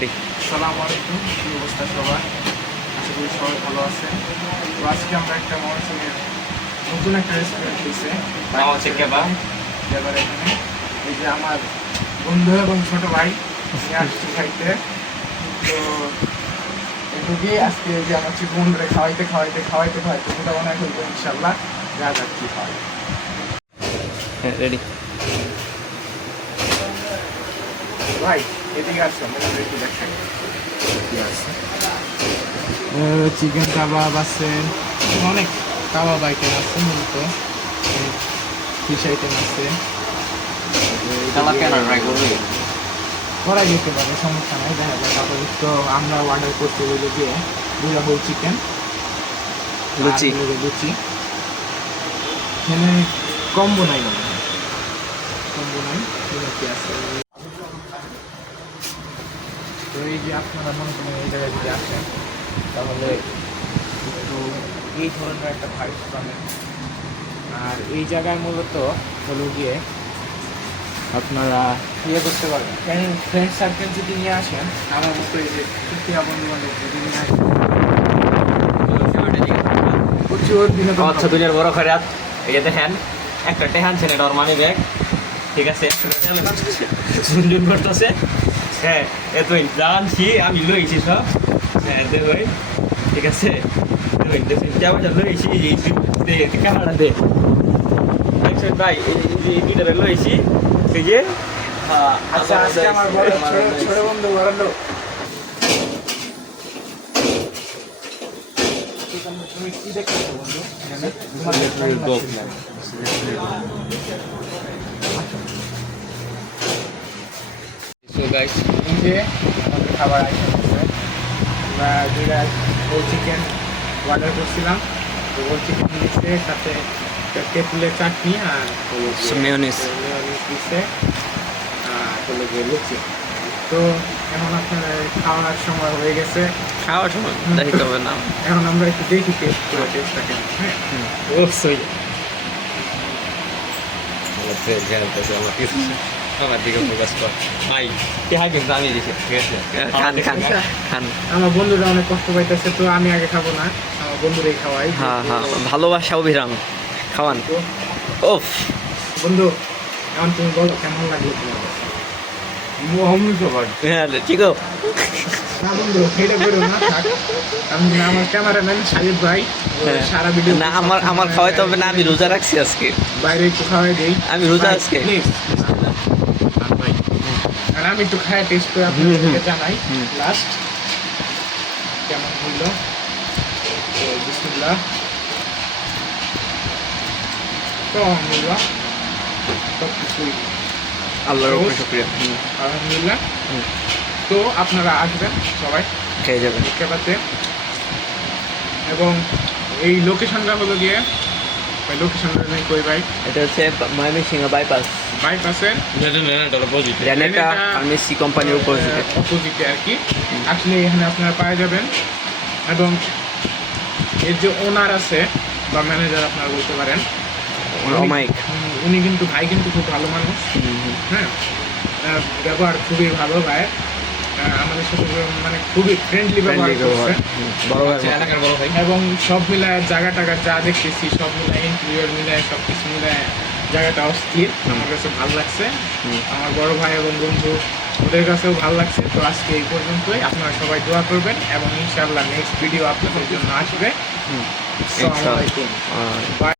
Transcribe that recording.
আসসালামু আলাইকুম, কি অবস্থা সবার? আশা করি সবাই ভালো আছেন। তো আজকে আমরা একটা মনসুনের নতুন একটা রেস্টুরেন্ট হয়েছে এবার এখানে এই যে আমার বন্ধু এবং ছোট ভাই নিয়ে আসছি খাইতে। তো এটুকুই আজকে এই যে আমার ছোট বন্ধুরা খাওয়াইতে খাওয়াইতে খাওয়াইতে খাওয়াইতে মোটা মনে করবো ইনশাল্লাহ যা যা কি হয়। রেডি ভাই এদিকে আসছো, আমরা একটু দেখাই কি আছে। চিকেন কাবাব আছে, অনেক কাবাব আইটেম আছে, মূলত ফিশ আইটেম আছে। করা যেতে পারে, সমস্যা নাই, দেখা যায়। তারপর তো আমরা অর্ডার করতে হইলে গিয়ে দুটা হোল চিকেন, লুচি লুচি এখানে কম্বো নাই, মনে হয় কম্বো নাই। কি আছে? তো এই যে আপনারা মনে করেন এই জায়গায় যদি আসেন তাহলে একটু এই ধরনের একটা ভাইব পাবেন। আর এই জায়গায় মূলত হলো গিয়ে আপনারা ইয়ে করতে পারবেন, ফ্রেন্ড সার্কেল যদি নিয়ে আসেন, আমার মতো এই যে তৃতীয় বন্ধু বান্ধব যদি নিয়ে আসেন প্রচুর বিনোদন আচ্ছা দুনিয়ার বড় খরাত এই যে দেখেন একটা টেহান ছেলে ডর মানি ব্যাগ, ঠিক আছে, সুন্দর করতেছে। হ্যাঁ এতই জানছি আমি লইছি সব। হ্যাঁ দেখই, ঠিক আছে, লইছি ক্যামেরা দে দেখছেন ভাই, এই দুইটা লইছি। এই যে আচ্ছা আজকে আমার বড় ছোট বন্ধু বড় তুমি কি দেখতেছো বন্ধু? সো গাইস এই যে আমাদের খাবার আইটেম আছে, আমরা যেটা হোল চিকেন অর্ডার করছিলাম। তো হোল চিকেন দিচ্ছে, সাথে তেঁতুলের চাটনি আর মেয়োনিজ দিচ্ছে, আর হলো গিয়ে লুচি। তো এখন আপনার খাওয়ার সময় হয়ে গেছে, খাওয়ার সময় দেখতে হবে না। এখন আমরা একটু দেখি টেস্ট করে টেস্টটা কেমন। হ্যাঁ অবশ্যই আমার দিকে ফোকাস কর ভাই, টেহা কিন্তু আমি দিছি, ঠিক আছে, খান খান খান। আমার বন্ধুরা অনেক কষ্ট পাইতেছে, তো আমি আগে খাবো না, আমার বন্ধুরাই খাওয়াই। হ্যাঁ হ্যাঁ, ভালোবাসা অভিরাম, খাওয়ান। ওফ বন্ধু, এখন তুমি বলো কেমন লাগলো তোমার কাছে? হ্যাঁ ঠিক আছে। না বন্ধু, এটা করো না, থাক। আমার ক্যামেরাম্যান সাজিদ ভাই সারা ভিডিও না আমার খাওয়াইতে হবে না, আমি রোজা রাখছি আজকে, বাইরে একটু খাওয়াই দেই। আমি রোজা আজকে। প্লিজ আর আমি একটু খাই টেস্ট করে আপনাদেরকে জানাই লাস্ট কেমন হইল। তো বিসমিল্লাহ। তো আলহামদুলিল্লাহ সব কিছুই আল্লাহর উপরে শুকরিয়া। আলহামদুলিল্লাহ। তো আপনারা আসবেন সবাই খেয়ে যাবেন। খেপাতে, এবং এই লোকেশনটা হলো গিয়ে লোকেশনটা নেই কই ভাই, এটা হচ্ছে ময়মনসিংহ বাইপাস, বাইপাসের রেনেটা ফার্মেসি কোম্পানির অপোজিটে আর কি। আসলে এখানে আপনারা পাওয়া যাবেন, এবং এর যে ওনার আছে বা ম্যানেজার আপনারা বলতে পারেন, অমায়িক, উনি কিন্তু ভাই কিন্তু খুব ভালো মানুষ। হ্যাঁ, ব্যবহার খুবই ভালো ভাই, আমাদের সাথে মানে খুবই ফ্রেন্ডলি ব্যবহার করছে, এবং সব মিলায় জায়গা টাকা যা দেখতেছি সব মিলায় ইন্টেরিয়র মিলায় সব কিছু মিলায় জায়গাটা অস্থির, আমার কাছে ভালো লাগছে। আমার বড় ভাই এবং বন্ধু ওদের কাছেও ভালো লাগছে। তো আজকে এই পর্যন্তই, আপনারা সবাই দোয়া করবেন, এবং ইনশাআল্লাহ নেক্সট ভিডিও আপনাদের জন্য আসবে। আসসালামু আলাইকুম।